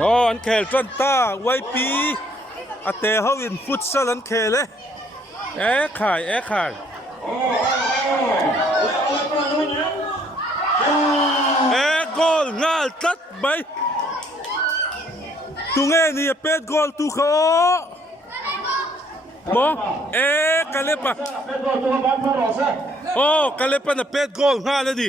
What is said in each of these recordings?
อ๋ออันเคลจันตาไว้ปีอาเตะเขาอินฟุตซอลอันเคลเลยขายกอลงาตัดไปตุงนี่เป็ดกอลตุเขาโมกันเล็บปะโอ้กันเล็บปะน่ะเป็ดกอลงาเลยดิ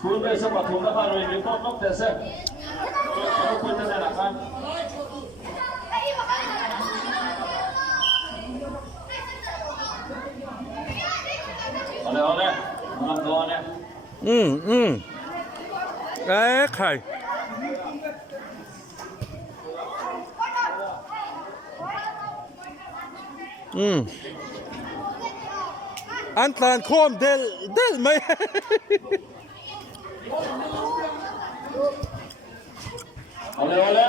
School base sa patungga ka rin yung top test eh. Ano po ito na kan? Ole. Ang doon eh. ไข่อันตานโคมเดลไหมOle.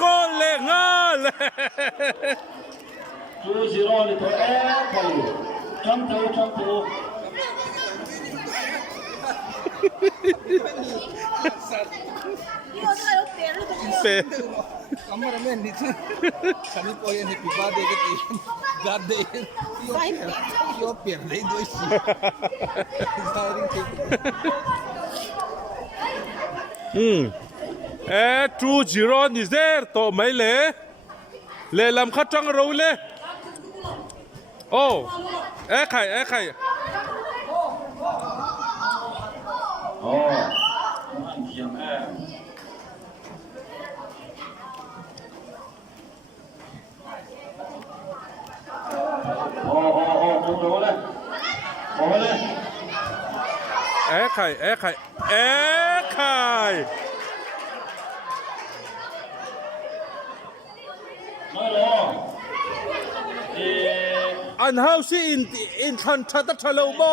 Gol legal. 2-0 ito kayo. Champion. Cameraman dito. Kami po yan happy birthday kay God day. Yo pierde dois. True Giron is there to mai le lam kha chang ro le oh khai Diam eh. Ole. khai An how si in than chata chalo mo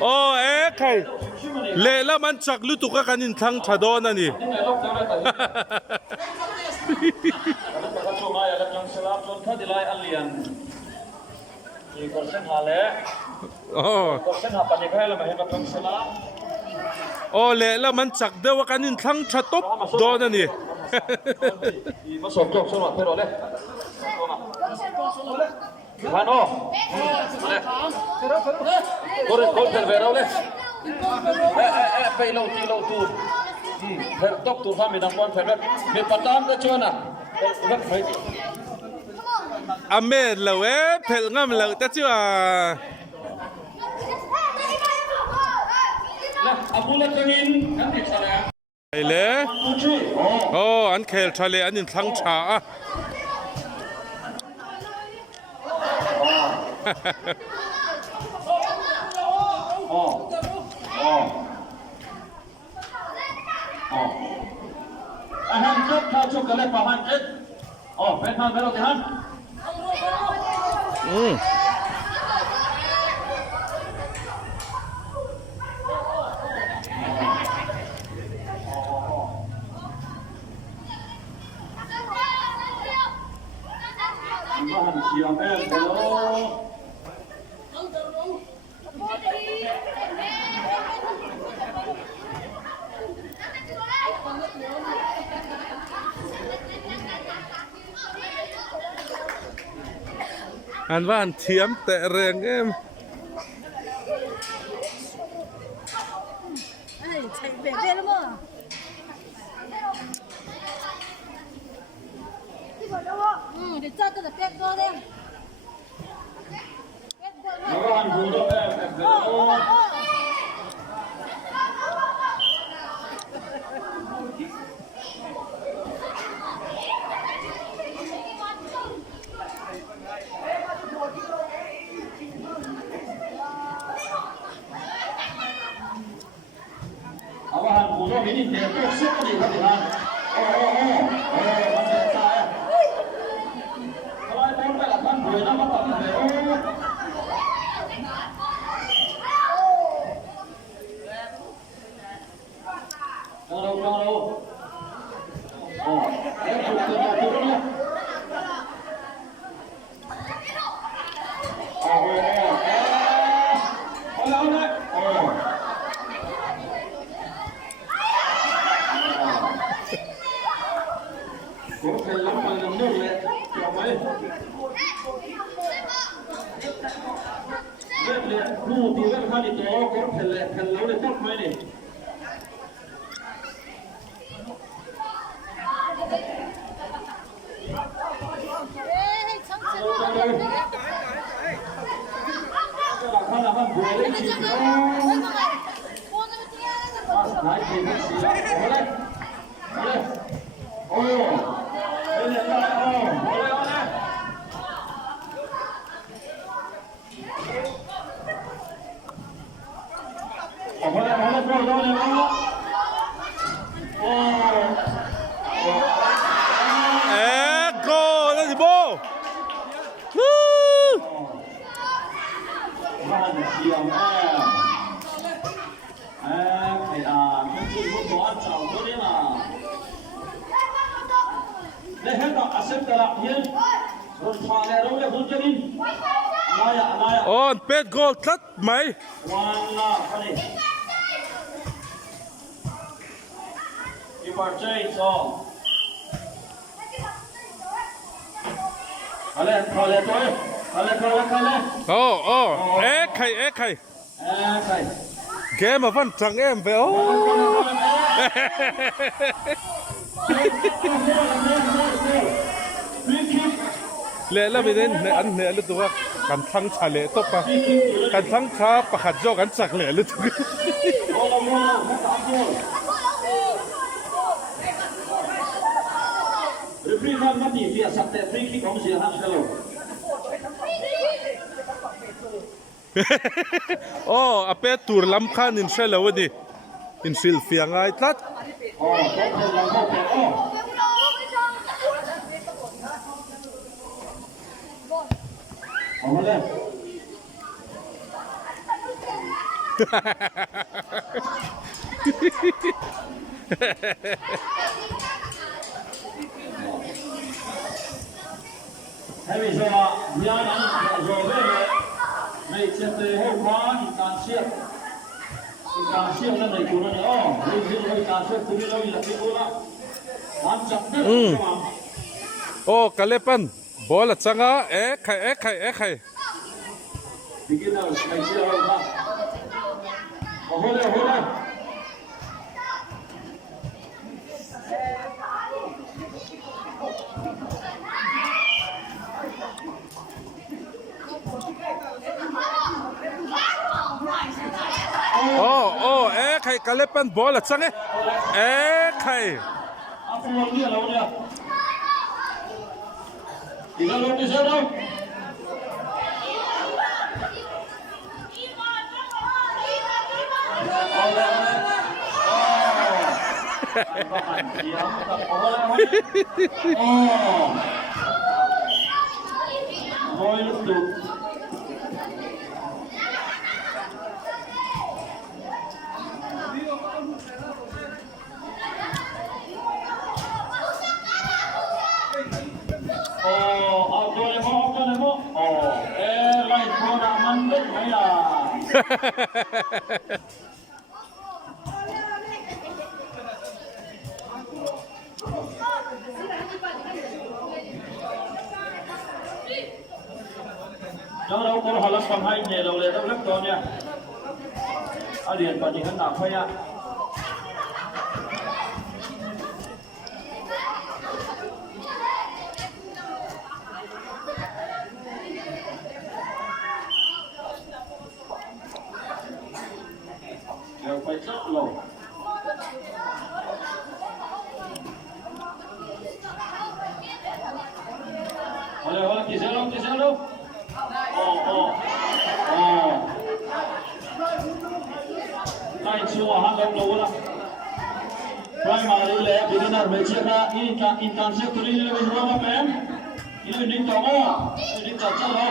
Oh khai le la man chak lu tu ka kanin thang chadon ani Oh le la man chak de wa kanin thang chatop don ani Masuk sama pero le. Hano. Gol Fervero le. Pe lâu tu. Fer top tu kami dang kon Fervero. Me patam da chona. Ame lo pel ngam lo ta chu Abula tangin kan dichala. ไปเลยโอ้อันเคลทะเลอันนี้ทั้งชาอาหารครบข้าวชุกกันเลยประมาณเอ็ดเป็นทางไปเราที่ฮันเชียงแม่โตอันว่าอันเทียมแต่แรงเอ็มเดี๋ยวเจ้าก็จะเป็ดก็ได้เอาว่ากูต้องมีนี่เดี๋ยวต้องซุกกันอีกครับที่ฮันมันเสียใจอะไรบอลไปละท่านบุยนะมาตัดเลยเราเ เพลล้ำไปน้ำนุ่มเลยจบไหมเล่นเลยนู่นตีเล่นข้านี่ตัวก็เพลเลยเพลแล้วเลยต้องไหมนี่哎，长城啊！ข้าหน้าบ้านบัวเลยชิบะ我那么天， หลายทีมันเสียเอาเลยเอาเลยโอ้เล่นได้โอ้เอาเลยเอาเลยเอาเลยเอาเลยเอาเลยเอาเลยโอ้เอ๊ะโกนั่นสิโบฮู้ บ้านเชียงแม่ไอ้มันคือฟุตบอลเจ้าตัวนี้ล่ะได้เห็นดอกอาเซมตลาดเย็นรถไฟเราเลยหุ่นจะดินอะไร ออนเป็ดโกทัดไหม วันละคนนี้อีปาร์เจย์สองอะไรตัวอะไร โอ้โอ้เอ๊ะใครใคร แกมาฟันจังเอ็มไปโอ้เละแล้วไปเล่นในอันเนี่ยรู้ตัวกันทั้งชาเละตบปะกันทั้งชาประคัดโจกันสักเละรู้ตัว Refri kan mati dia sampai free kick om sia han kalau. โอ้อาเป็ดตูร์ล้ำค่านินเชลแล้ววะดิอินซิลเฟียงไงตัด Oh, kau lang kau ke oh. Oh, boleh. Hãy subscribe cho kênh Ghiền Mì Gõ để không bỏ lỡ những video hấp dẫnโอ้กะเล็ปันบอลจังอ่ะเอ๊ะใครโอ้เอ๊ะใครกะเล็ปันบอลจังเอ๊ะใคร Tinggal lu di sana. Đó đâu có họ lắp cầm hai nhẹ đầu lên đâu lắp to nha. Ở điện còn gì hơn nào thôi nha. Đều phải rất lâu. Hola, kỳ sao đâu? Này chưa hàng đông đâu đó. Primary lab beginner mecha intensive training with Roma pen. Ini ning tomo, ini caca lo.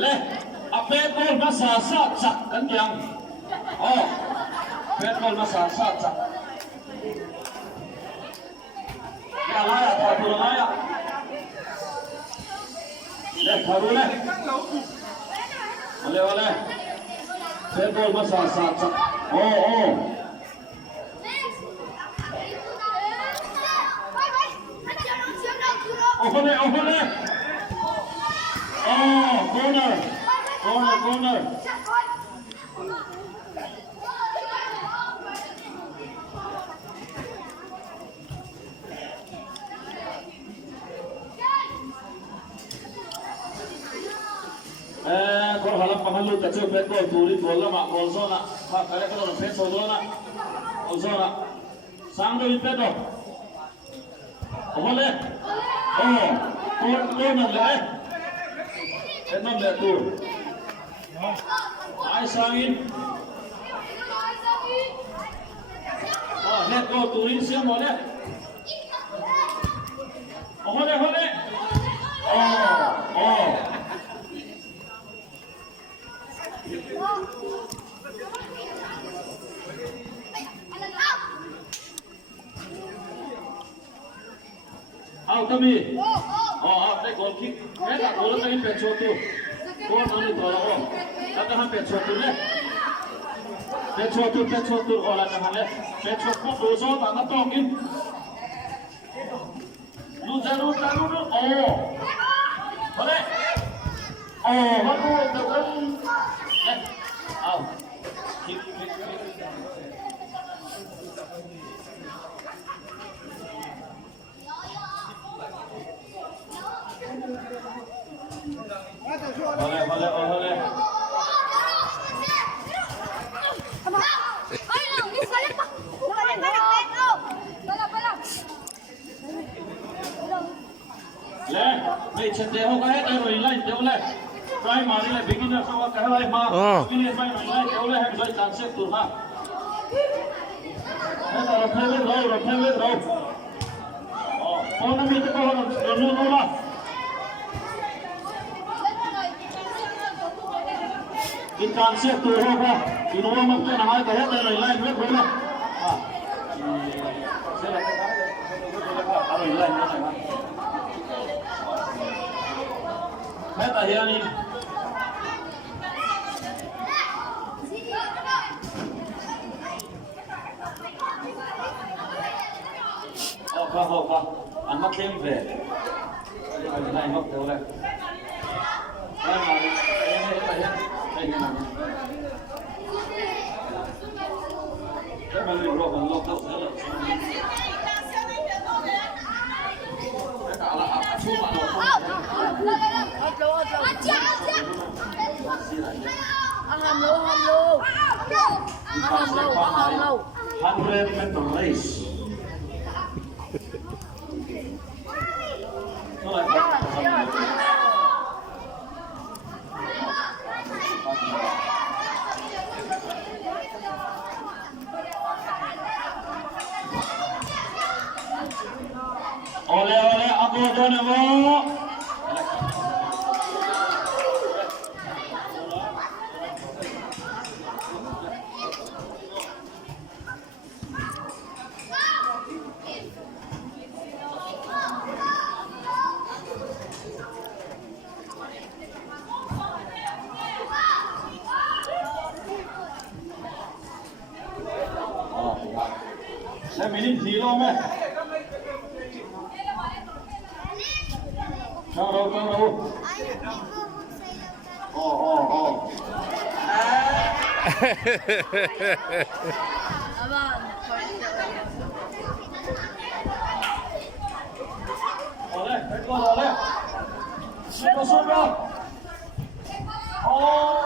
เลยเอาเป็ดบอลมาสาสะจักกันยังอ๋อเป็ดบอลมาสาสะจักอะไรอ่ะถอดตัวอะไรอ่ะเลยถอดตัวเลยมาเลยมาเลยเป็ดบอลมาสาสะจักโอ้โอ้โอ้โหเลยโอ้โหเลยโอ้โคเนอร์โคเนอร์โคเนอร์คนหันหลังมาลูกกระเจี๊ยบเป็ดบอลตูริบอลละมาบอลโซน่ะถ้าใครก็โดนเป็ดโซโล่นะบอลโซน่ะสังดูเป็ดดอกโอ้โหเลยโอ้โคเนอร์เลยเป็ดนั่นเลยตูไอ้สังอินอ๋อเฮ็ดโกตูริเสียหมดเลยโอ้โหเลยโอ้โหเลยโอ้โอ้เอาตะมีอ๋อได้กอลคิกแค่ละกอลตั้งเป็นโชว์ตัวกอลนั่นตัวละอ๋อแล้วก็ทำเป็นโชว์ตัวเลยเป็นโชว์ตัวอ๋อแล้วก็ทำเลยเป็นโชว์ตัวดูโซ่ต่างกันต้องกินลูกจะลูกโอ้มาเลยโอ้มาดูเดี๋ยวกันเอาคิกมาเลยले नहीं छते हो गए तो रोइला देवले ट्राई मारी ले बिगिनर सब कहवाई मां बिगिनर भाई रोइला देवले है भाई चांस है तुरना है तो रफे रो ओ कौन में तो नो ला इन चांस है तो होगा इनोवा मत के नहा कहे तो रोइला में बोला हां से लगता है रोइला में मैं तो हिया नहीं होगा अनमत लेम पे नहीं मत बोले मैं मारी ये ना ये मैं भी रोक तो चलो Oleh Abu Donovo. Saya milih zero में Tahu. Oh. Oleh. Sudah. Oh.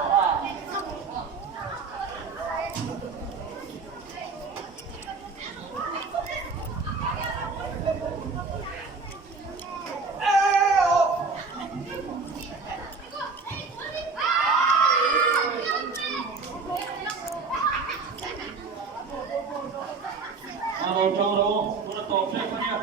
Trong đâu, nó tổ phê con nhá.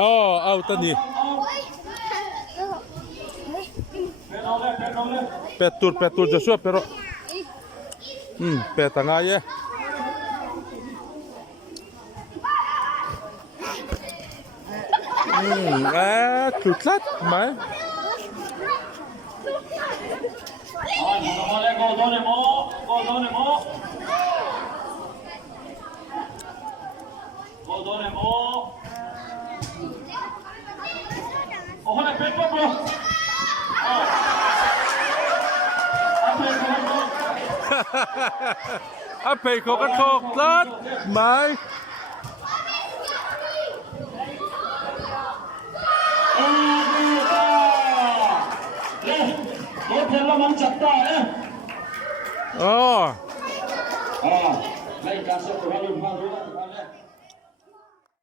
อ๋อเอาตัวนี้ Pet tur Joshua pero pet tengah ya. Tutlat mai. Apa kau kan tutlat mai. Oh. Baik, kasih Tuhan